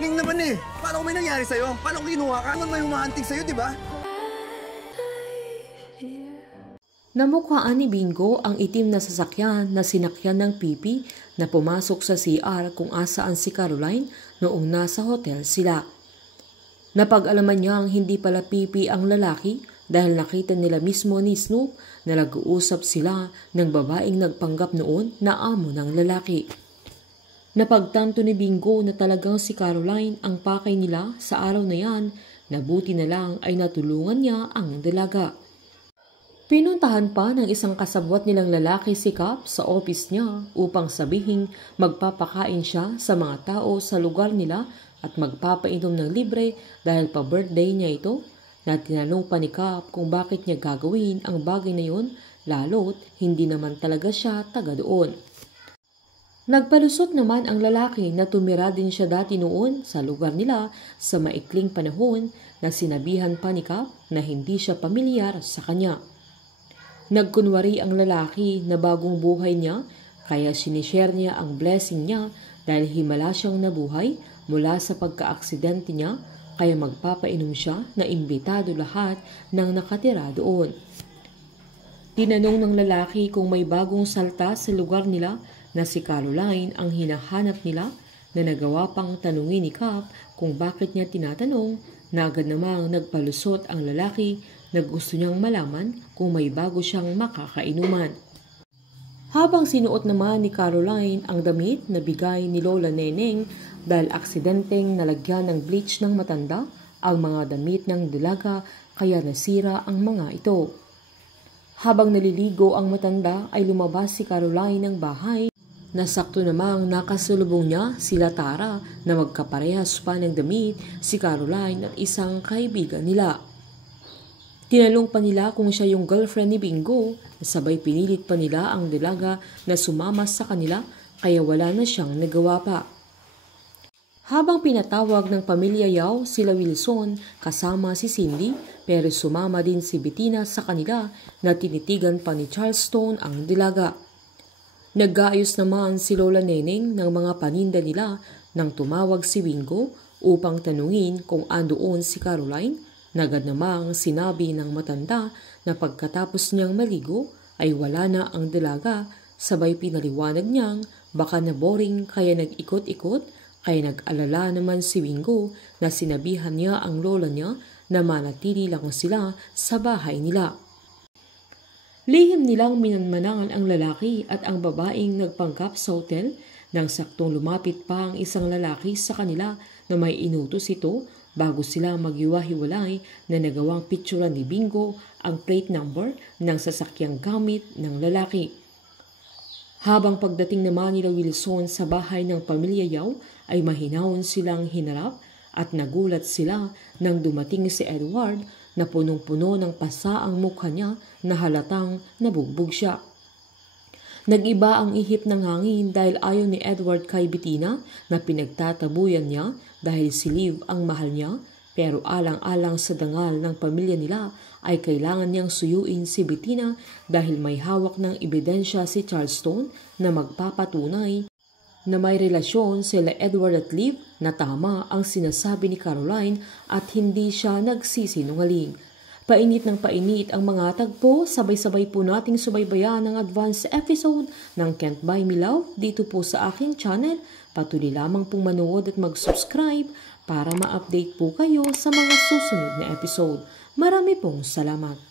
Ning naman eh. Paano kung may nangyari sa'yo? Paano kung kinuha ka? Naman may humahanting sa'yo, di ba? Namukhaan ni Bingo ang itim na sasakyan na sinakyan ng Pipi na pumasok sa CR kung asaan si Caroline noong nasa hotel sila. Napag-alaman niyang hindi pala Pipi ang lalaki dahil nakita nila mismo ni Snoop na nag-uusap sila ng babaeng nagpanggap noon na amo ng lalaki. Napagtanto ni Bingo na talagang si Caroline ang pakay nila sa araw na yan, na buti na lang ay natulungan niya ang dalaga. Pinuntahan pa ng isang kasabwat nilang lalaki si Cap sa office niya upang sabihing magpapakain siya sa mga tao sa lugar nila at magpapainom ng libre dahil pa-birthday niya ito, na tinanong pa ni Cap kung bakit niya gagawin ang bagay na yun, lalo't hindi naman talaga siya taga doon. Nagpalusot naman ang lalaki na tumira din siya dati noon sa lugar nila sa maikling panahon na sinabihan pa ni Cap na hindi siya pamilyar sa kanya. Nagkunwari ang lalaki na bagong buhay niya kaya sinishare niya ang blessing niya dahil himala siyang nabuhay mula sa pagka-aksidente niya kaya magpapainom siya na imbitado lahat ng nakatira doon. Tinanong ng lalaki kung may bagong salta sa lugar nila na si Caroline ang hinahanap nila na nagawa pang tanungin ni Cap kung bakit niya tinatanong na agad namang nagpalusot ang lalaki na gusto niyang malaman kung may bago siyang makakainuman. Habang sinuot naman ni Caroline ang damit na bigay ni Lola Neneng dahil aksidenteng nalagyan ng bleach ng matanda ang mga damit ng dalaga kaya nasira ang mga ito. Habang naliligo ang matanda ay lumabas si Caroline ng bahay na sakto namang nakasulubong niya sila Tara na magkaparehas pa ng damit si Caroline at isang kaibigan nila. Tinanong pa nila kung siya yung girlfriend ni Bingo, sabay pinilit pa nila ang dalaga na sumama sa kanila kaya wala na siyang nagawa pa. Habang pinatawag ng pamilya Yao sila Wilson kasama si Cindy pero sumama din si Bettina sa kanila na tinitigan pa ni Charleston ang dalaga. Nag-aayos naman si Lola Neneng ng mga paninda nila nang tumawag si Bingo upang tanungin kung andoon si Caroline. Nagad namang sinabi ng matanda na pagkatapos niyang maligo ay wala na ang dalaga, sabay pinaliwanag niyang baka na boring kaya nag-ikot-ikot, kaya nag-alala naman si Bingo na sinabihan niya ang lola niya na manatili lang sila sa bahay nila. Lihim nilang minanmanan ang lalaki at ang babaeng nagpanggap sa hotel nang saktong lumapit pa ang isang lalaki sa kanila na may inutos ito bago sila maghiwa-hiwalay na nagawang picturean ni Bingo ang plate number ng sasakyang gamit ng lalaki. Habang pagdating naman nila Wilson sa bahay ng pamilya Yao ay mahinahon silang hinarap at nagulat sila nang dumating si Edward na punong-puno ng pasa ang mukha niya na halatang nabugbog siya. Nag-iba ang ihip ng hangin dahil ayaw ni Edward kay Bettina na pinagtatabuyan niya dahil si Liv ang mahal niya, pero alang-alang sa dangal ng pamilya nila ay kailangan niyang suyuin si Bettina dahil may hawak ng ebidensya si Charleston na magpapatunay na may relasyon sila Edward at Liv na tama ang sinasabi ni Caroline at hindi siya nagsisinungaling. Painit ng painit ang mga tagpo, sabay-sabay po nating subaybayan ang advance episode ng Can't Buy Me Love dito po sa aking channel. Patuloy lamang pong manood at mag-subscribe para ma-update po kayo sa mga susunod na episode. Marami pong salamat.